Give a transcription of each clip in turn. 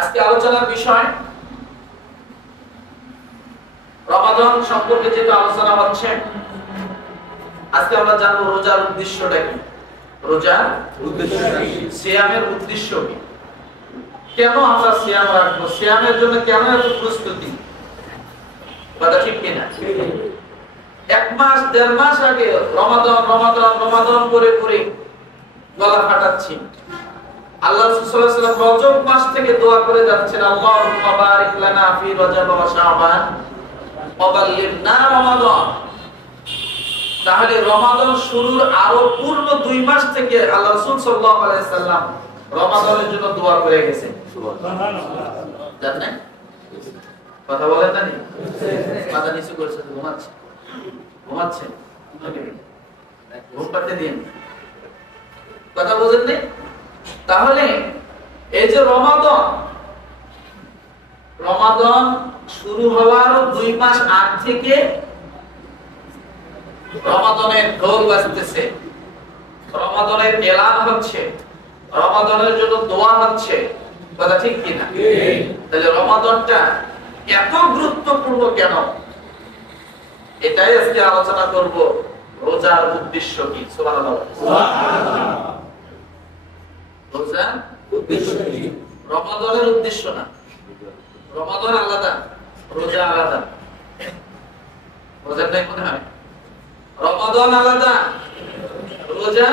আজকে আলোচনার বিষয় রমাদান সম্পর্কে যেটা আলোচনা হচ্ছে। আজকে আমরা জানবো রোজার উদ্দেশ্যটা কি, রোজার উদ্দেশ্যটা কি, সিয়ামের উদ্দেশ্য কি, কেন আমরা সিয়াম রাখবো, সিয়ামের জন্য কেন এত প্রস্তুতি, কথা ঠিক কিনা? এক মাস দেড় মাস আগে রমাদান রমাদান রমাদান করে করে গলা ফাটাচ্ছি। আল্লাহ সাল্লাল্লাহু আলাইহি ওয়াসাল্লাম রজব মাস থেকে দোয়া করে যাচ্ছেন, আল্লাহুম্মা বারিক লানা ফি রজব ওয়া শাবান ওয়া বাল্লিগনা রমাদান। তাহলে রমাদান শুরুর আরো পূর্ণ 2 মাস থেকে আল্লাহ রাসূল সাল্লাল্লাহু আলাইহি ওয়াসাল্লাম রমাদানের জন্য দোয়া করে গেছেন। সুবহানাল্লাহ। জানেন কথা বলেন না? মাথা নিচু করেছে, ঘুমাচ্ছে ঘুমাচ্ছে ঘুম পাড়তে দিন, কথা বুঝেন নি? তাহলে এই যে রমাদান শুরু হওয়ার 2 মাস আগ থেকে রমাদানের ঢোল বাজতেছে, রমাদানের এলান হচ্ছে, রমাদানের জন্য দোয়া হচ্ছে, কথা ঠিক কিনা? তাহলে রমাদানটা এত গুরুত্বপূর্ণ কেন, এটাই আজকে আলোচনা করব। রোজার উদ্দেশ্য কি? সুবহানাল্লাহ। রোজার উদ্দেশ্য কি? রমাদানের উদ্দেশ্য না, রমাদান আলাদা, রোজা আলাদা। রোজাটাই মনে হয় রমাদান আলাদা, রোজা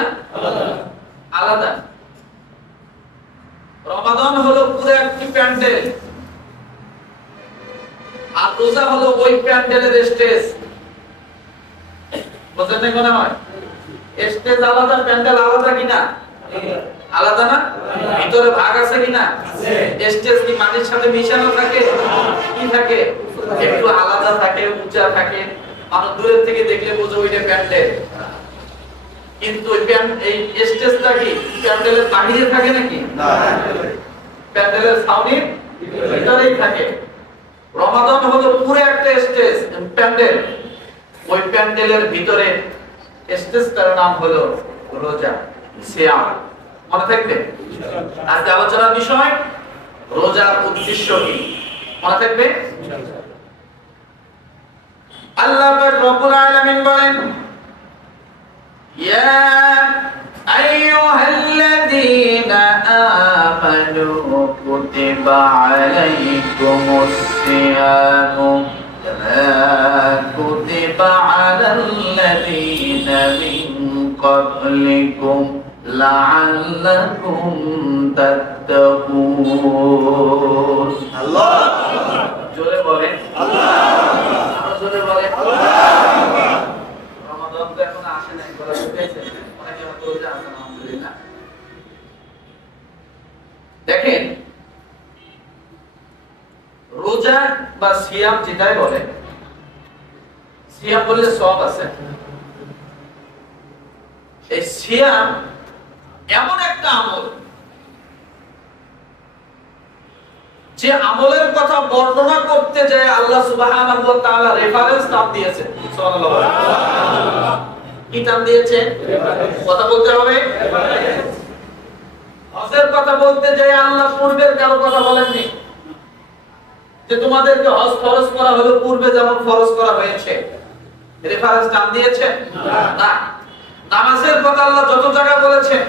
আলাদা। রমাদান হলো পুরো একটি প্যান্ডেল, আর রোজা হলো ওই প্যান্ডেলের স্টেজ। বুঝলেন না? মনে হয় স্টেজ আলাদা, প্যান্ডেল আলাদা কিনা? আলাদা না? ভিতরে ভাগ আছে কিনা? স্টেজ কি মাটির সাথে মিশানো থাকে? কি থাকে? একটু আলাদা থাকে, উঁচা থাকে, মানুষ দূরের থেকে দেখলে বোঝে ওইটা প্যান্ডেল। কিন্তু এই স্টেজটা কি প্যান্ডেলের বাহিরে থাকে নাকি? না, প্যান্ডেলের সাউন্ডের ভিতরেই থাকে। রমাদান হলো পুরো একটা স্টেজ, প্যান্ডেল। ওই প্যান্ডেলের ভিতরে স্টেজটার নাম হলো রোজা, সিয়াম। মনে থাকবে? আজকে আলোচনার বিষয় রোজার উদ্দেশ্য কি, মনে থাকবে? আল্লাহ পাক রব্বুল আলামিন বলেন, ইয়া আইয়ুহাল্লাযীনা আমানু কুতিবা আলাইকুমুস সিয়ামু কামা কুতিবা আলাল্লাযীনা মিন ক্বাবলিকুম লাআল্লাকুম তাত্তাকুন। আল্লাহ জোরে বলেন আল্লাহ, জোরে বলেন আল্লাহ। রমাদান তো এখন আসে নাই, বলা হয়েছে অনেকে রোজা আছে আলহামদুলিল্লাহ। দেখেন রোজা বা সিয়াম যেটাই বলে, সিয়াম বললে সওয়াব আছে। এই সিয়াম এমন একটা আমল, যে আমলের কথা বর্ণনা করতে যায় আল্লাহ সুবহানাহু ওয়া তাআলা রেফারেন্স নাম দিয়েছে। সুবহানাল্লাহ। কি নাম দিয়েছে? কথা বলতে হবে। হজের কথা বলতে যায় আল্লাহ পূর্বের কারো কথা বলেননি, যে তোমাদেরকে হজ ফরজ করা হলো পূর্বে যেমন ফরজ করা হয়েছে, রেফারেন্স নাম দিয়েছে না। নামাজের কথা আল্লাহ যত জায়গায় বলেছেন,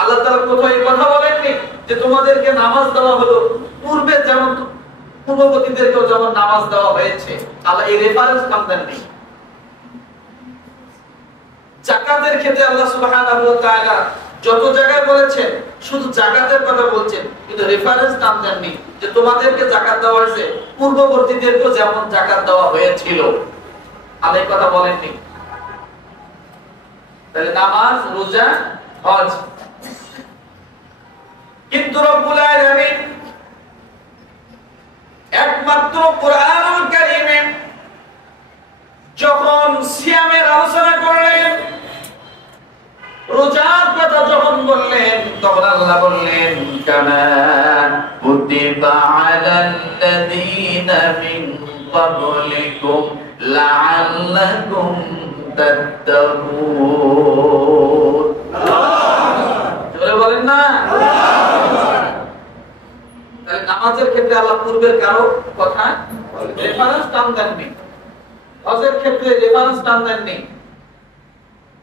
আল্লাহ তাআলা কোথাও এই কথা বলেননি যে তোমাদেরকে নামাজ দেওয়া হলো পূর্বে যেমন পূর্ববর্তীদেরকেও যেমন নামাজ দেওয়া হয়েছে। আল্লাহ এই রেফারেন্স নাম দেননি। যাকাতের ক্ষেত্রে আল্লাহ সুবহানাহু ওয়া তাআলা যত জায়গায় বলেছেন শুধু যাকাতের কথা বলছেন, কিন্তু রেফারেন্স নাম দেননি যে তোমাদেরকে যাকাত দেওয়া হয়েছে পূর্ববর্তীদেরকেও যেমন যাকাত দেওয়া হয়েছিল। আল্লাহ এই কথা বলেননি। তাহলে নামাজ, রোজা, হজ। কিন্তু রব্বুল আলামিন একমাত্র কোরআনুল কারীমে যখন সিয়ামের আলোচনা করলেন, রোজার কথা যখন বললেন, তখন আল্লাহ বললেন, কামা কুতিবা আলাল্লাযীনা মিন ক্বাবলিকুম লাআল্লাকুম তাত্তাকুন। আল্লাহ জোরে বলেন না। তাহলে নামাজের ক্ষেত্রে আল্লাহ পূর্বের কারো কথা রেফারেন্স টান দেননি, হজের ক্ষেত্রে রেফারেন্স টান দেননি,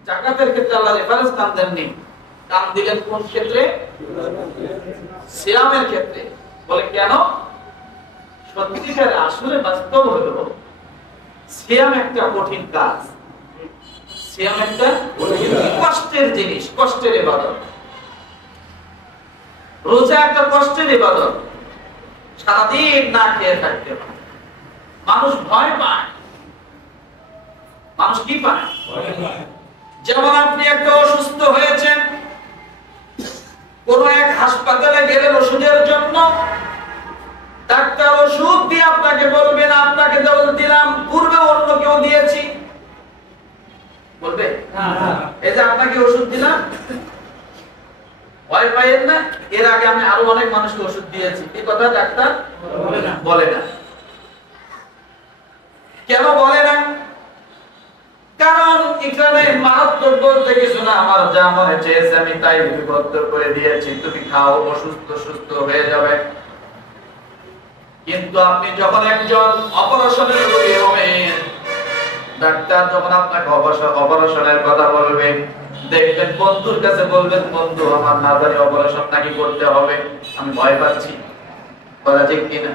যাকাতের ক্ষেত্রে আল্লাহ রেফারেন্স টান দেননি। টান দিলেন কোন ক্ষেত্রে? সিয়ামের ক্ষেত্রে। বলে কেন? সত্যিকার আসলে বাস্তব হলো সিয়াম একটা কঠিন কাজ, সিয়াম একটা কষ্টের জিনিস, কষ্টের ইবাদত। রোজা একটা কষ্টের ইবাদত, সারাদিন না খেয়ে থাকতে হয়। মানুষ ভয় পায়। মানুষ কি পায়? যেমন আপনি একটা অসুস্থ হয়েছেন, কোন এক হাসপাতালে গেলেন ওষুধের জন্য, ডাক্তার ওষুধ দিয়ে আপনাকে বলবেন আপনাকে দিলাম, পূর্বে অন্য কেউ দিয়েছি, বলবে এই যে আপনাকে ওষুধ দিলাম, ভয় পাইয়েন না, এর আগে আমি আরো অনেক মানুষকে ওষুধ দিয়েছি, এই কথা ডাক্তার বলে না। কেন বলে না? কারণ এখানে মারাত্মক বলতে কিছু না, আমার যা মনে চেয়েছে আমি তাই লিপিবদ্ধ করে দিয়েছি, তুমি খাও, অসুস্থ সুস্থ হয়ে যাবে। কিন্তু আপনি যখন একজন অপারেশনের রোগী হবেন, ডাক্তার যখন আপনাকে অপারেশনের কথা বলবে, দেখবেন বন্ধুর কাছে বলবেন, বন্ধু আমার না জানি অপারেশন নাকি করতে হবে, আমি ভয় পাচ্ছি, বলা ঠিক কিনা?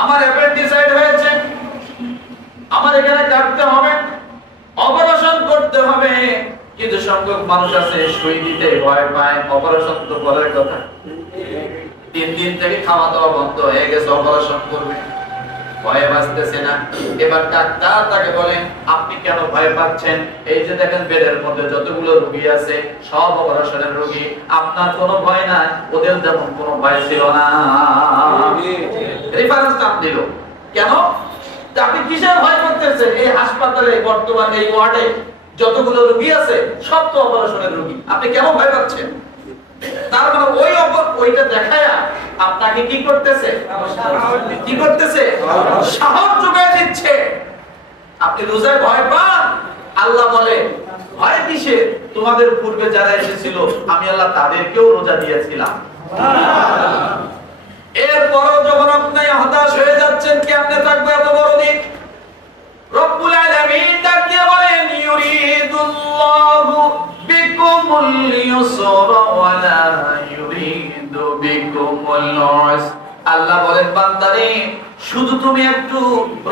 আমার অ্যাপেন্ডিসাইড হয়েছে, আমার এখানে কাটতে হবে, অপারেশন করতে হবে। কিন্তু সংখ্যক মানুষ আছে সুই দিতে ভয় পায়, অপারেশন তো পরের কথা, 3 দিন থেকে খাওয়া দাওয়া বন্ধ হয়ে গেছে, অপারেশন করবে, ভয়ে বাঁচতেছে না। এবার ডাক্তার তাকে বলেন আপনি কেন ভয় পাচ্ছেন? এই যে দেখেন বেডের মধ্যে যতগুলো রোগী আছে সব অপারেশনের রোগী, আপনার কোনো ভয় নাই, ওদের যেমন কোনো ভয় ছিল না। রেফারেন্স নাম দিল। কেন? আপনি কিসের ভয় করতেছেন? এই হাসপাতালে বর্তমানে এই ওয়ার্ডে যতগুলো রোগী আছে সব তো অপারেশনের রোগী, আপনি কেন ভয় পাচ্ছেন? তার মানে ওইটা দেখায়া আপনাকে কি করতেছে? কি করতেছে? সাহস যোগায় দিচ্ছে। আপনি রোজায় ভয় পান, আল্লাহ বলে ভয় কিসে? তোমাদের পূর্বে যারা এসেছিল আমি আল্লাহ তাদেরকেও রোজা দিয়েছিলাম। এরপরও যখন আপনি হতাশ হয়ে যাচ্ছেন, কেমনে থাকবে এত বড় দিক? রব্বুল আলামিন ডাক দিয়ে বলেন ইউরিদুল্লাহু বিকুমুল ইউসরা ওয়া লা ইউরিদু বিকুমুল উসরা। আল্লাহ বলেন বান্দারে শুধু তুমি একটু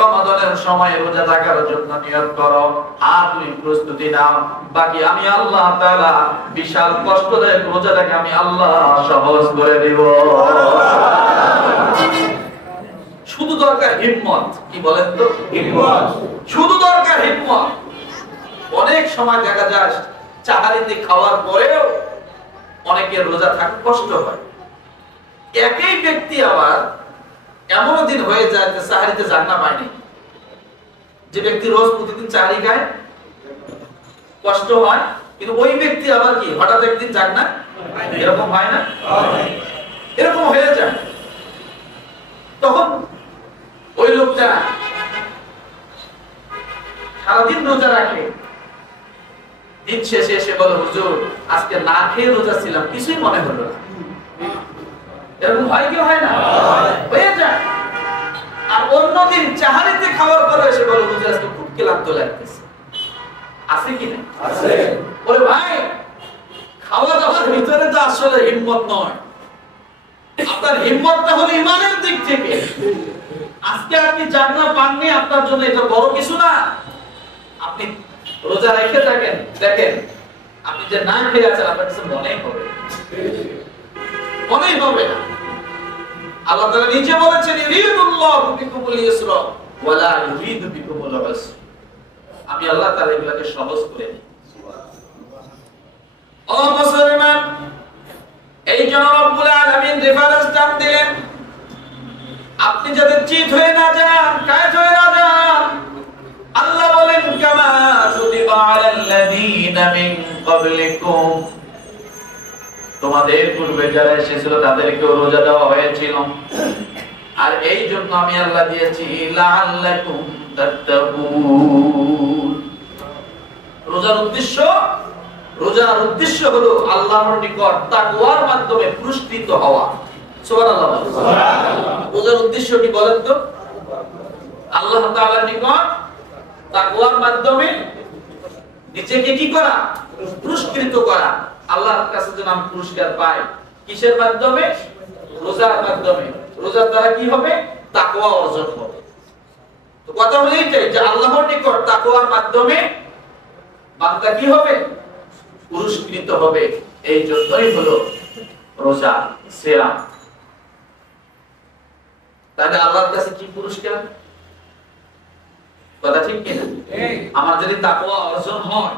রমাদানের সময় রোজা থাকার জন্য নিয়ত করো, আর তুমি প্রস্তুতি নাও, বাকি আমি আল্লাহ তাআলা বিশাল কষ্টদায়ক রোজাটাকে আমি আল্লাহ সহজ করে দেব। শুধু দরকার হিম্মত। কি বলেন তো? হিম্মত। শুধু দরকার হিম্মত। অনেক সময় দেখা যায় চাহারিতে খাওয়ার পরেও অনেকের রোজা থাকতে কষ্ট হয়। একই ব্যক্তি আবার এমন দিন হয়ে যায় যে চাহারিতে জান্নাত পায়নি। যে ব্যক্তি রোজ প্রতিদিন চাহারি খায় কষ্ট হয়, কিন্তু ওই ব্যক্তি আবার কি হঠাৎ একদিন জান্নাত এরকম হয় না? এরকম হয়ে যায়। তখন ওই লোকটা সারাদিন রোজা রাখে, দিন শেষে এসে বলে হুজুর আজকে না খেয়ে রোজা ছিলাম, কিছুই মনে হলো না। এরকম হয় কি হয় না? হয়ে যায়। আর অন্যদিন চাহারিতে খাওয়ার পরে এসে বলে হুজুর আজকে খুব ক্লান্ত লাগতেছে। আছে কি না? আছে। বলে ভাই খাওয়া দাওয়ার ভিতরে তো আসলে হিম্মত নয়, আপনার হিম্মতটা হলো ঈমানের দিক থেকে। আজকে আপনি জান্নাত পাননি, আপনার জন্য এটা বড় কিছু না। আপনি রোজা রেখে থাকেন, দেখেন আপনি যে না খেয়ে আছেন আপনার কাছে মনেই হবে না। আল্লাহ তাআলা নিজে বলেছেন ইউরিদুল্লাহু বিকুমুল ইউসরা ওয়া লা ইউরিদু বিকুমুল উসরা। আমি আল্লাহ তাআলা এগুলোকে সহজ করে দিই। ও মুসলমান, এই জন্য রব্বুল আলামিন রেফারেন্স নাম দিলেন, আপনি যাতে চিত হয়ে না যান, কায়েত হয়ে না যান। আল্লাহ বলেন কামা কুতিবা আলাল্লাযীনা মিন ক্বাবলিকুম, তোমাদের পূর্বে যারা এসেছিল তাদেরকেও রোজা দেওয়া হয়েছিল, আর এই জন্য আমি আল্লাহ দিয়েছি লাআল্লাকুম তাত্তাকুন। রোজার উদ্দেশ্য হলো আল্লাহর নিকট তাকওয়ার মাধ্যমে পুরস্কৃত হওয়া। সুবহানাল্লাহ। রোজার উদ্দেশ্য কি বলেন তো? আল্লাহ তাআলার নিকট তাকওয়ার মাধ্যমে নিজেকে কি করা? পুরস্কৃত করা। আল্লাহর কাছে যেন আমি পুরস্কার পাই। কিসের মাধ্যমে? রোজার মাধ্যমে। রোজার দ্বারা কি হবে? তাকওয়া অর্জন হবে। তো কথা হলো এইটাই যে আল্লাহর নিকট তাকওয়ার মাধ্যমে বান্দা কি হবে? পুরস্কৃত হবে। এই জন্যই হলো রোজা, সিয়াম। তাহলে আল্লাহর কাছে কি পুরস্কার? কথা ঠিক কিনা? আমার যদি তাকওয়া অর্জন হয়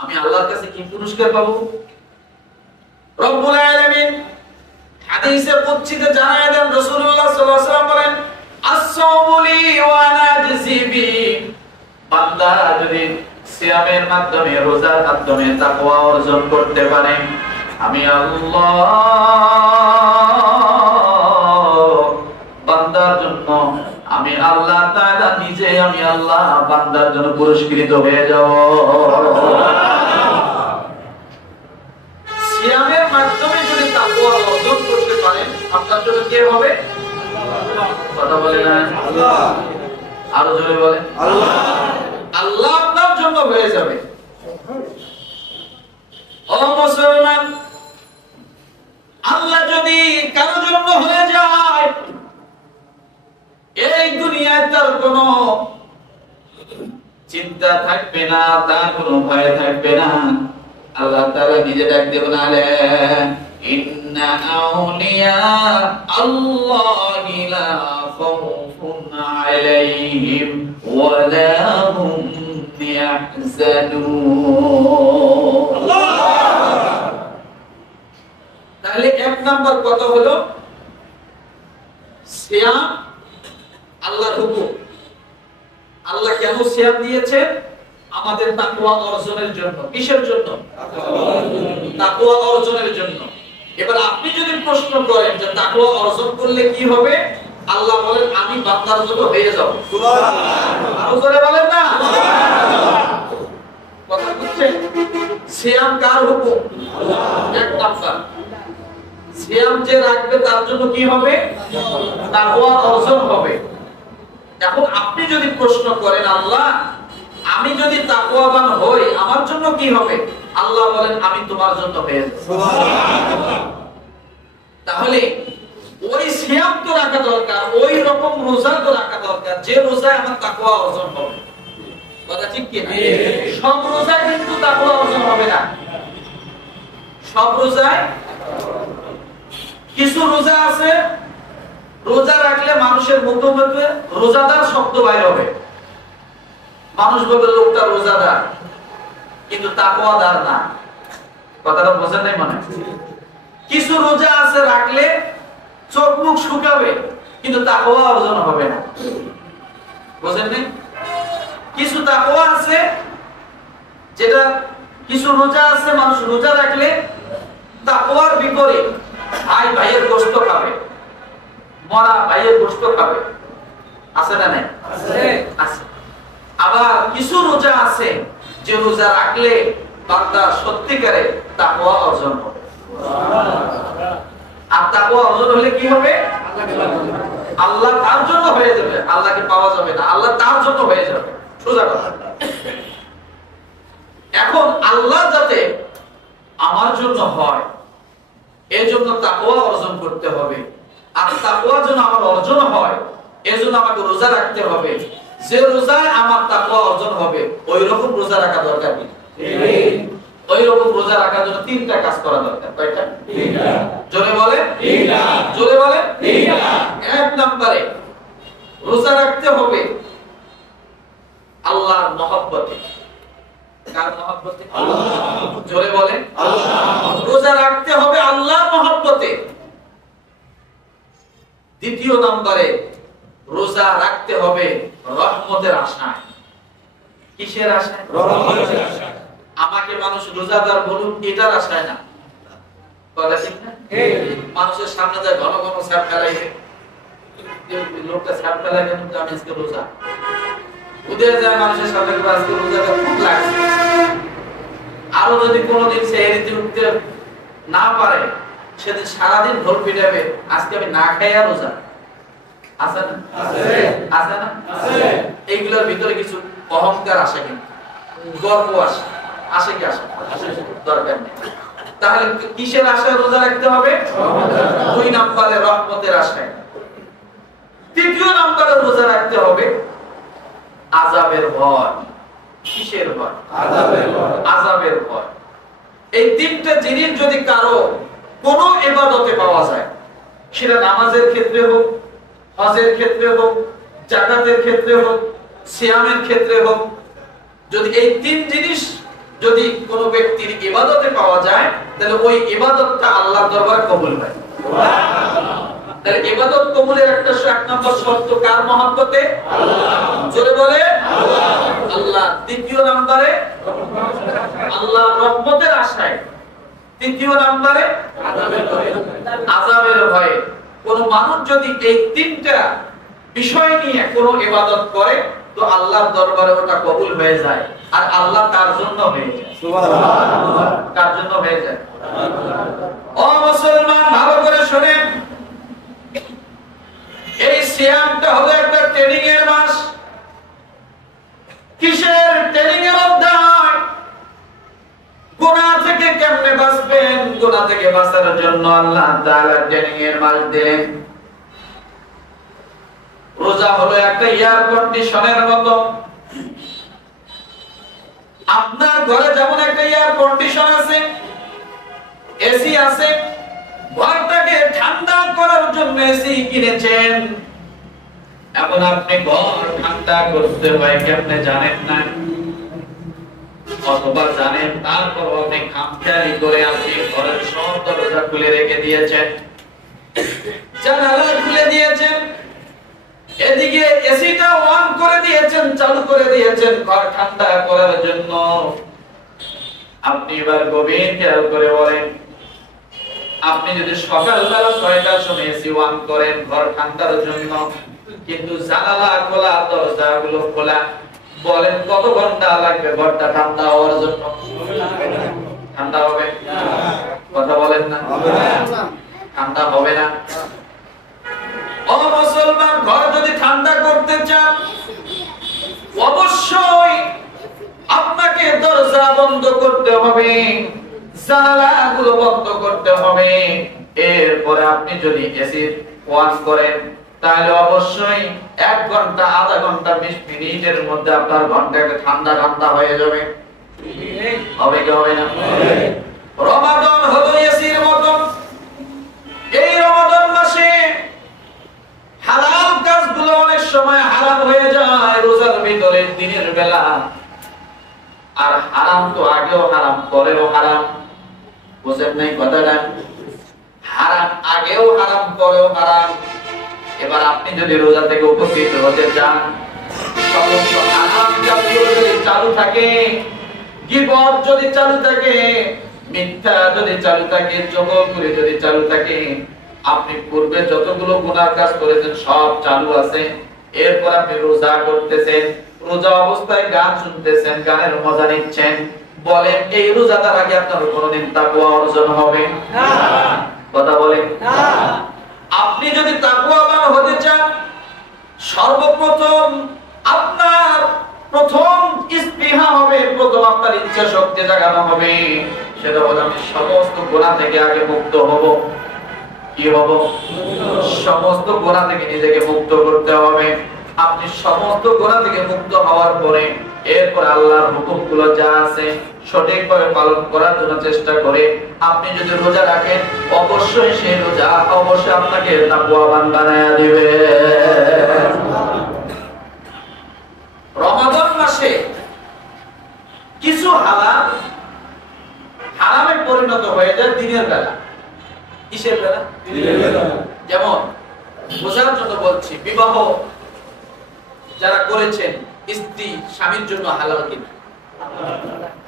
আমি আল্লাহর কাছে কি পুরস্কার পাবো? রব্বুল আলামিন হাদিসে কুদসিতে জানায় দেন, রাসূলুল্লাহ সাল্লাল্লাহু আলাইহি ওয়াসাল্লাম বলেন, আস-সাওমু লি ওয়া আনা আজজি বি। বান্দা যদি সিয়ামের মাধ্যমে, রোজার মাধ্যমে তাকওয়া অর্জন করতে পারে, আমি আল্লাহ বান্দার জন্য, আমি আল্লাহ তাআলা নিজে, আমি আল্লাহ বান্দার জন্য পুরস্কৃত হয়ে যাব। সিয়ামের মাধ্যমে যদি তাকওয়া অর্জন করতে পারেন আপনার জন্য কে হবে? কথা বলেন না? আল্লাহ। আরো জোরে বলেন আল্লাহ। আল্লাহ আপনার জন্য হয়ে যাবে। ও মুসলমান, আল্লাহ যদি কারো জন্য হয়ে যায় এই দুনিয়ায় তার কোনো চিন্তা থাকবে না, তার কোনো ভয় থাকবে না। আল্লাহ তাআলা নিজে ডাক দেবেন, আলা ইন্না আউলিয়া আল্লাহি লা খাউফুন আলাইহিম ওয়া লা হুম ইয়াহজানুন। আল্লাহ। তাহলে এক নাম্বার কথা হলো সিয়াম আল্লাহর হুকুম। আল্লাহ কেন সিয়াম দিয়েছে? আমাদের তাকওয়া অর্জনের জন্য। কিসের জন্য? তাকওয়া অর্জনের জন্য। এবার আপনি যদি প্রশ্ন করেন যে তাকওয়া অর্জন করলে কি হবে, আল্লাহ বলেন আমি বান্দার জন্য হয়ে যাব। সুবহানাল্লাহ। আরো জোরে বলেন না? কথা বুঝছেন? সিয়াম কার হুকুম? আল্লাহ। এক নাম্বার, সিয়াম যে রাখবে তার জন্য কি হবে? তাকওয়া অর্জন হবে। এখন আপনি যদি প্রশ্ন করেন আল্লাহ আমি যদি তাকওয়াবান হই আমার জন্য কি হবে, আল্লাহ বলেন আমি তোমার জন্য হয়ে যাব। সুবহানাল্লাহ। তাহলে ওই সিয়াম তো রাখা দরকার, ওই রকম রোজা তো রাখা দরকার যে রোজায় আমার তাকওয়া অর্জন হবে। কথা ঠিক কি না? সব রোজায় কিন্তু তাকওয়া অর্জন হবে না। সব রোজায় কিছু রোজা আছে, রোজা রাখলে মানুষের মুখে মুখে রোজাদার শব্দ বাইর হবে। মানুষ বলবে লোকটা রোজাদার, কিন্তু তাকওয়াদার না। কথাটা বোঝেন নাই মনে? কিছু রোজা আছে রাখলে চোখ মুখ শুকাবে, কিন্তু তাকওয়া অর্জন হবে না। বোঝেন নাই? কিছু তাকওয়া আছে যেটা, কিছু রোজা আছে মানুষ রোজা রাখলে তাকওয়ার বিপরীত ভাই ভাইয়ের গোশত খাবে, মরা ভাইয়ের গোশত খাবে। আছে না নাই? আছে। আবার কিছু রোজা আছে যে রোজা রাখলে বান্দা সত্যিকারে তাকওয়া অর্জন হবে। আর তাকওয়া অর্জন হলে কি হবে? আল্লাহ তার জন্য হয়ে যাবে, আল্লাহকে পাওয়া যাবে না, আল্লাহ তার জন্য হয়ে যাবে। সোজা কথা। এখন আল্লাহ যাতে আমার জন্য হয় এজন্য তাকওয়া অর্জন করতে হবে। আর তাকওয়া যেন আমার অর্জন হয় এজন্য আমাকে রোজা রাখতে হবে। যে রোজায় আমার তাকওয়া অর্জন হবে ওই রকম রোজা রাখা দরকার কি? ওই রকম রোজা রাখার জন্য তিনটা কাজ করা দরকার। কয়টা? তিনটা। জোরে বলে তিনটা। জোরে বলে তিনটা। এক নম্বরে রোজা রাখতে হবে আল্লাহর মহব্বতে। কার মহব্বতে? আল্লাহ। জোরে বলে আল্লাহ। রোজা রাখতে হবে আল্লাহর মহব্বতে। দ্বিতীয় নম্বরে রোজা রাখতে হবে রহমতের আশায়। কিসের আশায়? রহমতের আশায়। আমাকে মানুষ রোজাদার বলুক এটার আশায় না। কথা ঠিক না? মানুষের সামনে যায় ঘন ঘন স্যাপ ফেলাই, লোকটা স্যাপ ফেলাই কেন? আমি আজকে রোজা। উদয় যায় মানুষের সামনে, আজকে রোজাটা খুব লাগছে। আরো যদি কোনোদিন সেহরিতে উঠতে না পারে সেদিন সারাদিন ঢোল পিটাবে, আজকে আমি না খাইয়া রোজা। আছে না? আছে না? এইগুলোর ভিতরে কিছু অহংকার আসে, কিন্তু গর্ব আসে। আসে কি আসে? দরকার নেই। তাহলে কিসের আশায় রোজা রাখতে হবে? 2 নম্বরে রহমতের আশায়। 3 নম্বরে রোজা রাখতে হবে আযাবের ভয়। কিসের ভয়? আযাবের ভয়। আযাবের ভয়। এই 3টা জিনিস যদি কারো কোনো ইবাদতে পাওয়া যায়, সেটা নামাজের ক্ষেত্রে হোক, হজের ক্ষেত্রে হোক, যাকাতের ক্ষেত্রে হোক, সিয়ামের ক্ষেত্রে হোক, যদি এই 3 জিনিস যদি কোনো ব্যক্তির ইবাদতে পাওয়া যায়, তাহলে ওই ইবাদতটা আল্লাহর দরবারে কবুল হয়। তাহলে ইবাদত কবুলের একটা 1 নম্বর শর্ত কার মহব্বতে? আল্লাহ। জোরে বলে আল্লাহ। 2 নম্বরে আল্লাহর রহমতের আশায়। 3 নম্বরে আযাবের ভয়ে। কোন মানুষ যদি এই 3টা বিষয় নিয়ে কোন ইবাদত করে, তো আল্লাহর দরবারে ওটা কবুল হয়ে যায়, আর আল্লাহ তার জন্য হয়ে যায়। সুবহানাল্লাহ। কার জন্য হয়ে যায়? ও মুসলমান, ভালো করে শুনেন, এই সিয়ামটা হলো একটা ট্রেনিং এর মাস। কিসের ট্রেনিং এর অধ্যায়? গুনাহ থেকে কেমনে বাঁচবেন, গুনাহ থেকে বাঁচার জন্য আল্লাহ তাআলা ট্রেনিং এর মাস দিলেন। রোজা হলো একটা এয়ার কন্ডিশনের মতো। আপনার ঘরে যেমন একটা এয়ার কন্ডিশন আছে, এসি আছে, ঘরটাকে ঠান্ডা করার জন্য এসি কিনেছেন। এখন আপনি ঘর ঠান্ডা করতে হয় কেমনে জানেন না, অথবা জানেন, তারপর আপনি খামখেয়ালি করে আপনি ঘরের সব দরজা খুলে রেখে দিয়েছেন, জানালা খুলে দিয়েছেন, এদিকে এসিটা অন করে দিয়েছেন, চালু করে দিয়েছেন ঘর ঠান্ডা করার জন্য। আপনি এবার গভীর খেয়াল করে বলেন, আপনি যদি সকালবেলা 6টার সময় এসি অন করেন ঘর ঠান্ডার জন্য, কিন্তু জানালা খোলা, দরজাগুলো খোলা, বলেন কত ঘন্টা লাগবে ঘরটা ঠান্ডা হওয়ার জন্য? ঠান্ডা হবে? কথা বলেন না, ঠান্ডা হবে না। ও মুসলমান, ঘর যদি ঠান্ডা করতে চান, অবশ্যই আপনাকে দরজা বন্ধ করতে হবে, জানালাগুলো বন্ধ করতে হবে। এরপরে আপনি যদি এসি অন করেন, তাহলে অবশ্যই 1 ঘন্টা, আধা ঘন্টা, 20 মিনিটের মধ্যে আপনার ঘরটা ঠান্ডা ঠান্ডা হয়ে যাবে। হবে কি হবে না? রমাদান হলো এসির মতো। এই রমাদান মাসে হালাল কাজগুলো অনেক সময় হারাম হয়ে যায় রোজার ভিতরে দিনের বেলা। আর হারাম তো আগেও হারাম, পরেও হারাম। বুঝেন নাই কথাটা? হারাম আগেও হারাম, পরেও হারাম। এবার আপনি যদি রোজা থেকে উপকৃত হতে চান, সমস্ত হারাম জাতীয় যদি চালু থাকে, গীবত যদি চালু থাকে, মিথ্যা যদি চালু থাকে, চগলখুরি যদি চালু থাকে, আপনি পূর্বে যতগুলো গুনার কাজ করেছেন সব চালু আছে। এরপর আপনি রোজা করতেছেন, রোজা অবস্থায় গান শুনতেছেন, গানের মজা নিচ্ছেন, বলেন এই রোজাদার আগে আপনার কোনোদিন তাকওয়া অর্জন হবে না? কথা বলেন না। আপনি যদি তাকওয়াবান হতে চান, সর্বপ্রথম আপনার প্রথম ইস্তিহা হবে, প্রথম আপনার ইচ্ছা শক্তি জাগানো হবে, সেটা হলো আমি সমস্ত গুনাহ থেকে আগে মুক্ত হব। কি হব? সমস্ত গুনাহ থেকে নিজেকে মুক্ত করতে হবে। আপনি সমস্ত গুনাহ থেকে মুক্ত হওয়ার পরে এরপর আল্লাহর হুকুমগুলো যা আছে সঠিকভাবে পালন করার জন্য চেষ্টা করে আপনি যদি রোজা রাখেন, অবশ্যই সেই রোজা অবশ্যই আপনাকে তাকওয়াবান বানায়া দিবে। রমাদান মাসে কিছু হালাল হারামে পরিণত হয়ে যায় দিনের বেলা। কিসের বেলা? দিনের বেলা। যেমন বোঝার জন্য বলছি, বিবাহ যারা করেছেন, স্ত্রী স্বামীর জন্য হালাল কিনা?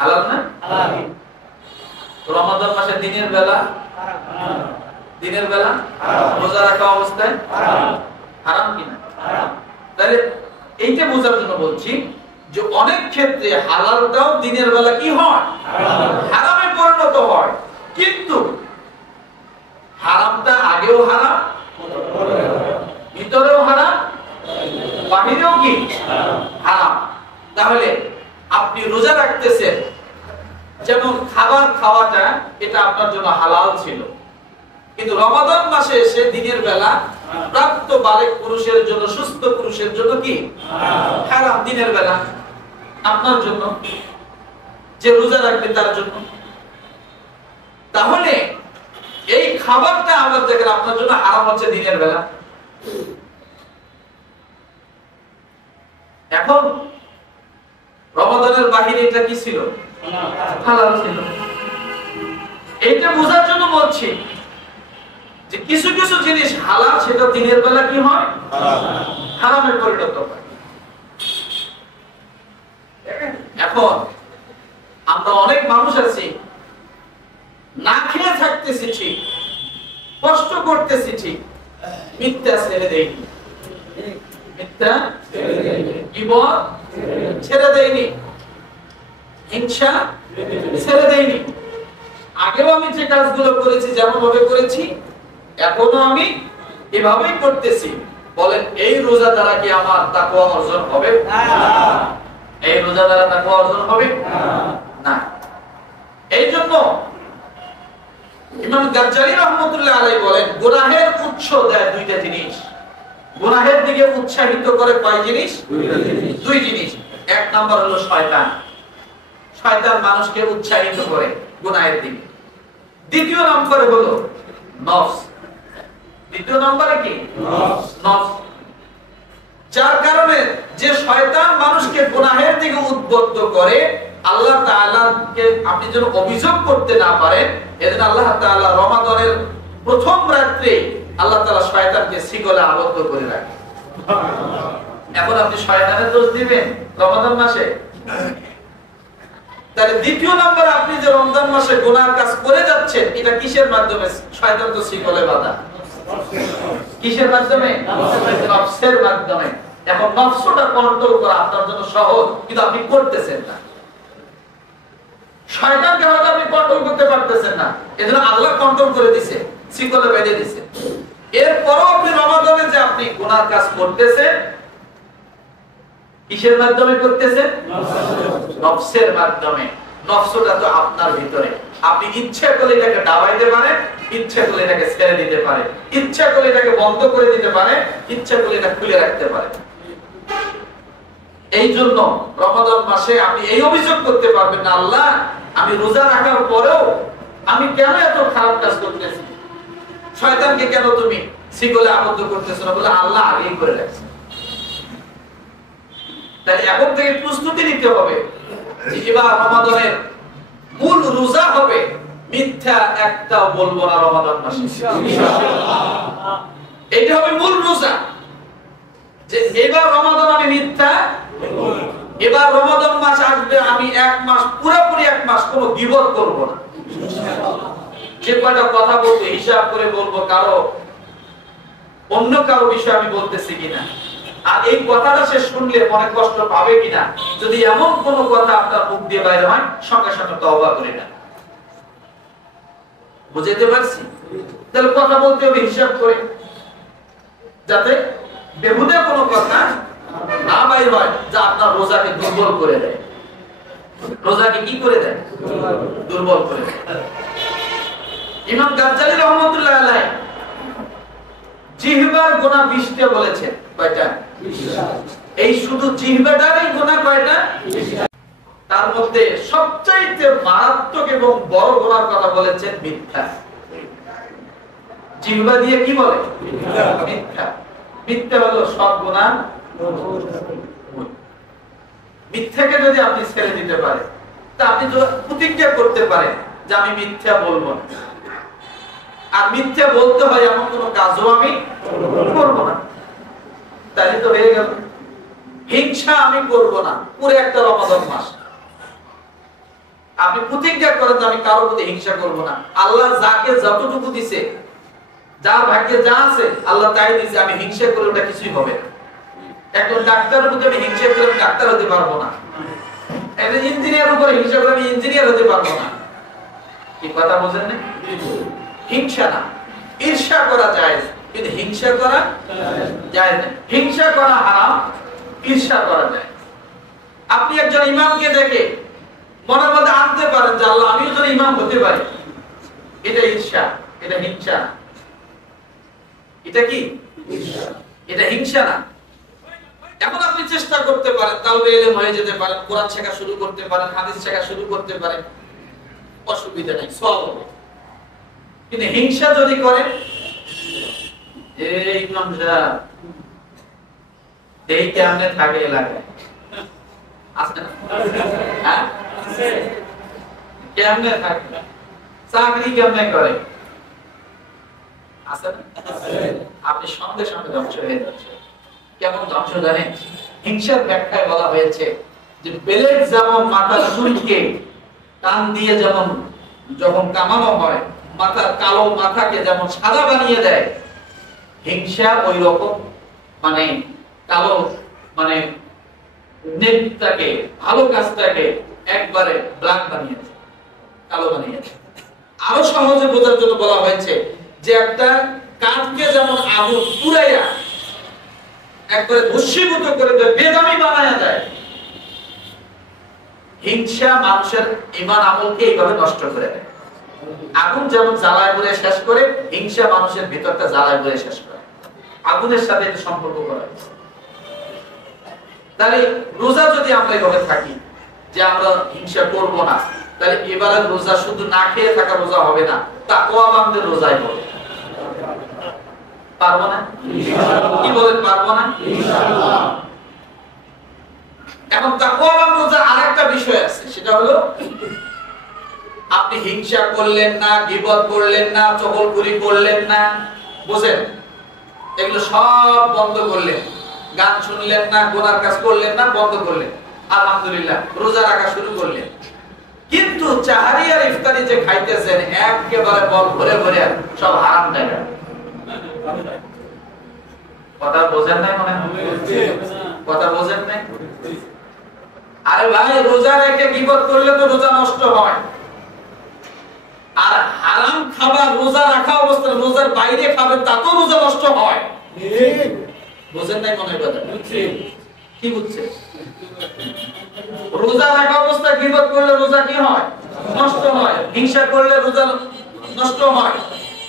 হালাল না? হালাল। রমাদান মাসে দিনের বেলা দিনের বেলা রোজা রাখা অবস্থায় হারাম কিনা? হারাম। তাহলে এইটা বোঝার জন্য বলছি যে অনেক ক্ষেত্রে হালালটাও দিনের বেলা কি হয়? হারামে পরিণত হয়। কিন্তু হারামটা আগেও হারাম, ভিতরেও হারাম, বাহিরেও কি হারাম। তাহলে আপনি রোজা রাখতেছেন, যেমন খাবার খাওয়াটা এটা আপনার জন্য হালাল ছিল, কিন্তু রমাদান মাসে এসে দিনের বেলা প্রাপ্ত বালেক পুরুষের জন্য, সুস্থ পুরুষের জন্য কি হারাম দিনের বেলা, আপনার জন্য, যে রোজা রাখবে তার জন্য। তাহলে এই খাবারটা আমার দেখেন আপনার জন্য হারাম হচ্ছে দিনের বেলা। এখন রমাদানের বাহিরে এটা কি ছিল? হালাল ছিল। এটা বোঝার জন্য বলছি যে কিছু কিছু জিনিস হালাল, সেটা দিনের বেলা কি হয়? হারামে পরিণত হয়। এখন আমরা অনেক মানুষ আছি, না খেয়ে থাকতেছি ঠিক, কষ্ট করতেছি ঠিক, মিথ্যা ছেড়ে দেয়নি, মিথ্যা গীবত ছেড়ে দেয়নি, হিংসা ছেড়ে দেয়নি। আগেও আমি যে কাজগুলো করেছি যেমন ভাবে করেছি, এখনো আমি এভাবেই করতেছি। বলেন এই রোজা দ্বারা কি আমার তাকওয়া অর্জন হবে? এই রোজা দ্বারা তাকওয়া অর্জন হবে না। এই জন্য ইমাম গাজ্জালী রাহমাতুল্লাহ আলাইহি বলেন, গুনাহের উৎস দেয় দুইটা জিনিস। গুনাহের দিকে উৎসাহিত করে কয় জিনিস? দুই জিনিস। এক নাম্বার হলো শয়তান। শয়তান মানুষকে উৎসাহিত করে গুনাহের দিকে। দ্বিতীয় নম্বরে হলো নফস। দ্বিতীয় নম্বরে কি? নফস। যার কারণে যে শয়তান মানুষকে গুনাহের দিকে উদ্বুদ্ধ করে, আল্লাহ তাআলাকে আপনি যেন অভিযোগ করতে না পারেন, এজন্য আল্লাহ তাআলা রমাদানের প্রথম রাত্রে আল্লাহ তাআলা শয়তানকে শিকলে আবদ্ধ করে রাখে। এখন আপনি শয়তানের দোষ দিবেন রমাদান মাসে? তাহলে দ্বিতীয় নম্বরে আপনি যে রমজান মাসে গুনাহর কাজ করে যাচ্ছেন, এটা কিসের মাধ্যমে? শয়তান তো শিকলে বাঁধা। কিসের মাধ্যমে? নফসের মাধ্যমে। এখন নফসটা কন্ট্রোল করা আপনার জন্য সহজ, কিন্তু আপনি করতেছেন না। শয়তানকে হয়তো আপনি কন্ট্রোল করতে পারতেছেন না, এজন্য আল্লাহ কন্ট্রোল করে দিয়েছে, শিকলে বেঁধে দিয়েছে। এরপরও আপনি রমাদানে যে আপনি গুনাহর কাজ করতেছেন, কিসের মাধ্যমে করতেছেন? নফসের মাধ্যমে। নফসটা তো আপনার ভিতরে। আপনি ইচ্ছা করলে এটাকে দাবাইতে পারেন, ইচ্ছা করলে এটাকে ছেড়ে দিতে পারেন, ইচ্ছা করলে এটাকে বন্ধ করে দিতে পারেন, ইচ্ছা করলে এটা খুলে রাখতে পারেন। এই জন্য রমাদান মাসে আপনি এই অভিযোগ করতে পারবেন না, আল্লাহ আমি রোজা রাখার পরেও আমি কেন এত খারাপ কাজ করতেছি, শয়তানকে কেন তুমি শিকলে আবদ্ধ করতেছো না? বলে আল্লাহ আগেই করে রাখছে। তাহলে এখন থেকে প্রস্তুতি নিতে হবে যে এবার রমাদানের মূল রোজা হবে মিথ্যা একটাও বলবো না রমাদান মাসে, ইনশাআল্লাহ। এটা হবে মূল রোজা, যে এবার রমাদান আমি মিথ্যা, এবার রমাদান মাস আসবে আমি এক মাস পুরোপুরি এক মাস কোনো গীবত করব না। যে কয়টা কথা বলবো হিসাব করে বলবো, কারো অন্য কারো বিষয় আমি বলতেছি কিনা, আর এই কথাটা সে শুনলে মনে কষ্ট পাবে কিনা, যদি এমন কোন কথা আপনার মুখ দিয়ে বাইরে হয় সঙ্গে সঙ্গে তওবা করে নেন। বুঝতে পারছি? তাহলে কথা বলতে হবে হিসাব করে, যাতে বেহুদা কোনো কথা না বাইর হয় যা আপনার রোজাকে দুর্বল করে দেয়। রোজাকে কি করে দেয়? দুর্বল করে দেয়। ইমাম গাজ্জালী রাহমাতুল্লাহ আলাইহি জিহ্বার গুনাহ 20টা বলেছেন। কয়টা? 20টা। এই শুধু জিহ্বাটারই গুনাহ কয়টা? 20টা। তার মধ্যে সবচাইতে মারাত্মক এবং বড় গুনাহর কথা বলেছেন মিথ্যা। জিহ্বা দিয়ে কি বলে? মিথ্যা। মিথ্যা হলো সব গুনাহ। মিথ্যাকে যদি আপনি ছেড়ে দিতে পারেন, তা আপনি তো প্রতিজ্ঞা করতে পারেন যে আমি মিথ্যা বলবো না, আর মিথ্যা বলতে হয় এমন কোন কাজও আমি করব না, তাহলে তো হয়ে গেল। হিংসা আমি করব না পুরো একটা রমাদান মাস। আপনি প্রতিজ্ঞা করেন যে আমি কারোর প্রতি হিংসা করব না। আল্লাহ যাকে যতটুকু দিছে, যার ভাগ্যে যা আছে আল্লাহ তাই দিয়েছে, আমি হিংসা করে ওটা কিছুই হবে না। একজন ডাক্তারের প্রতি আমি হিংসা করে আমি ডাক্তার হতে পারবো না, একজন ইঞ্জিনিয়ার উপরে হিংসা করে আমি ইঞ্জিনিয়ার হতে পারবো না। কি কথা বুঝেন না? হিংসা না, ঈর্ষা করা জায়েজ, কিন্তু হিংসা করা জায়েজ না। হিংসা করা হারাম, ঈর্ষা করা জায়েজ। আপনি একজন ইমামকে দেখে মনের মধ্যে আনতে পারেন যে আল্লাহ আমিও যদি ইমাম হতে পারি, এটা ঈর্ষা, এটা হিংসা। এটা কি ঈর্ষা? এটা হিংসা না। এখন আপনি চেষ্টা করতে পারেন, তালবে ইলম হয়ে যেতে পারেন, কোরআন শেখা শুরু করতে পারেন, হাদিস শেখা শুরু করতে পারেন, অসুবিধা নেই, সব হবে। কিন্তু হিংসা যদি করেন, এই ইমাম সাহেব এই কেমনে থাকে এলাকায়, আছে না? হ্যাঁ, কেমনে থাকে, চাকরি কেমনে করে, আছে না? আপনি সঙ্গে সঙ্গে ধ্বংস হয়ে যাচ্ছে। কেমন ধ্বংস জানেন? হিংসার ব্যাখ্যায় বলা হয়েছে যে বেলেট যেমন মাথার চুলকে টান দিয়ে যেমন যখন কামানো হয়, মাথার কালো মাথাকে যেমন সাদা বানিয়ে দেয়, হিংসা ওই রকম মানে কালো মানে নেকটাকে, ভালো কাজটাকে একবারে ব্ল্যাক বানিয়ে দেয়, কালো বানিয়ে দেয়। আরো সহজে বোঝার জন্য বলা হয়েছে যে একটা কাঠকে যেমন আগুন পুড়াইয়া একবারে ভস্মীভূত করে দেয়, বেদামি বানায়া দেয়, হিংসা মানুষের ঈমান আমলকে এইভাবে নষ্ট করে দেয়। আগুন যেমন জ্বালায় পুড়ে শেষ করে, হিংসা মানুষের ভিতরটা জ্বালায় পুড়ে শেষ করে। আগুনের সাথে এটা সম্পর্ক করা হয়েছে। তাহলে রোজা যদি আমরা এইভাবে থাকি যে আমরা হিংসা করব না, তাহলে এবারে রোজা শুধু না খেয়ে থাকা রোজা হবে না, তাকওয়াবানদের রোজাই হবে। পারবো না? কি বলেন পারবো না? ইনশাআল্লাহ। এখন তাকওয়াবান রোজার আরেকটা বিষয় আছে, সেটা হলো আপনি হিংসা করলেন না, গীবত করলেন না, চগলখুরি করলেন না, বুঝেন, এগুলো সব বন্ধ করলেন, গান শুনলেন না, গুনার কাজ করলেন না, বন্ধ করলেন, আলহামদুলিল্লাহ রোজা রাখা শুরু করলেন। কিন্তু চাহারি আর ইফতারি যে খাইতেছেন একেবারে বল ভরে ভরে সব হারাম টাকা। কথা বোঝেন নাই? মনে কথা বোঝেন নাই? আরে ভাই, রোজা রেখে গীবত করলে তো রোজা নষ্ট হয়। আর হারাম খাবার রোজা রাখা অবস্থায় রোজার বাইরে খাবেন, তাতেও রোজা নষ্ট হয়। বুঝেন নাই? মনে কথা কি বুঝছে? রোজা রাখা অবস্থায় গীবত করলে রোজা কি হয়? নষ্ট হয়। হিংসা করলে রোজা নষ্ট হয়,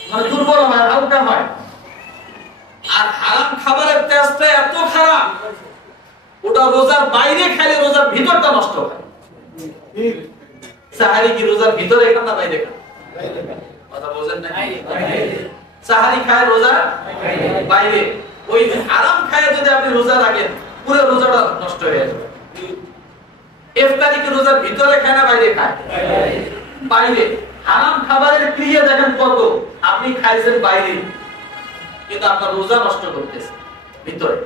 মানে দুর্বল হয়, হালকা হয়। আর হারাম খাবারের টেস্টটা এত খারাপ, ওটা রোজার বাইরে খাইলে রোজার ভিতরটা নষ্ট হয়। সাহারি কি রোজার ভিতরে খান না বাইরে খান? কথা বোঝেন না? সাহারি খায় রোজার বাইরে, ওই হারাম খায় যদি আপনি রোজা রাখেন পুরো রোজাটা নষ্ট হয়ে যাবে। ইফতারি কি রোজার ভিতরে খায় না বাইরে খায়? বাইরে। হারাম খাবারের ক্রিয়া দেখেন কত, আপনি খাইছেন বাইরে কিন্তু আপনার রোজা নষ্ট করতেছে ভিতরে।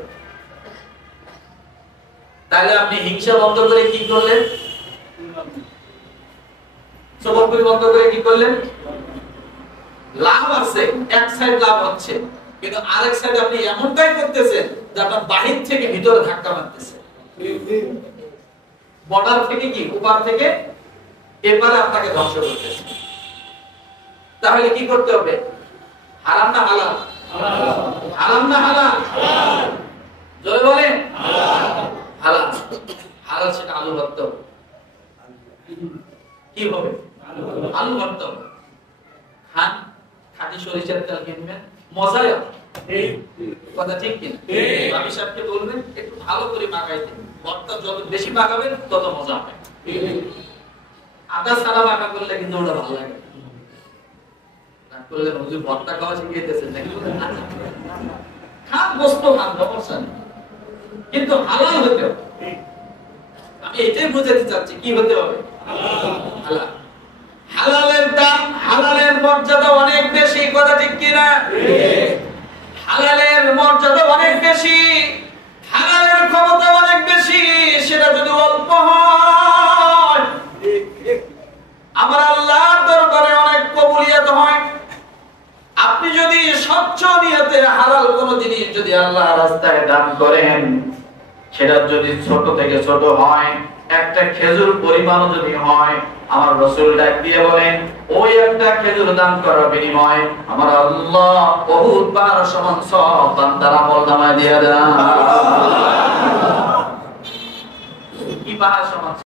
তাহলে আপনি হিংসা বন্ধ করে কি করলেন? চগলখুরি বন্ধ করে কি করলেন? লাভ আছে, এক সাইড লাভ হচ্ছে, কিন্তু আরেক সাইড আপনি এমনটাই করতেছেন যে আপনার বাহির থেকে ভিতরে ধাক্কা মারতেছে। বর্ডার থেকে কি উপর থেকে এবারে আপনাকে ধ্বংস করতেছে। তাহলে কি করতে হবে? হারাম না হালাল? হারাম না হালাল? জোরে বলেন হালাল। হালাল সেটা আলু ভর্তা কি হবে? আলু ভর্তা খান, খাঁটি সরিষার তেল কিনবেন, মজাই হবে। কথা ঠিক কিনা? আমি সাহেবকে বলবেন একটু ভালো করে মাখাইতে, ভর্তা যত বেশি মাখাবেন তত মজা হবে। আদা ছাড়া মাখা করলে কিন্তু ওটা ভালো লাগে না। করলে হুজুর ভর্তা খাওয়া শিখিয়েছেন নাকি? খান, গোস্ত খান, সমস্যা নেই, কিন্তু হালাল হতে হবে। আমি এটাই বুঝাতে চাচ্ছি, কি হতে হবে? হালাল। হালালের দাম, হালালের মর্যাদা অনেক বেশি, কথা ঠিক কিনা? হালালের মর্যাদা অনেক বেশি, হালালের ক্ষমতা অনেক বেশি। সেটা যদি অল্প হয় আমার আল্লাহর দরবারে অনেক কবুলিয়ত হয়। আপনি যদি স্বচ্ছ নিয়তে হালাল কোন জিনিস যদি আল্লাহর রাস্তায় দান করেন, সেটা যদি ছোট থেকে ছোট হয়, একটা খেজুর পরিমাণও যদি হয়, আমার রাসূল ডাক দিয়ে বলেন, ওই একটা খেজুর দান করার বিনিময়ে আমার আল্লাহ বহুত বার সমান সব বান্দার আমলনামায় দিয়ে দেন। কি পাহাড় সমান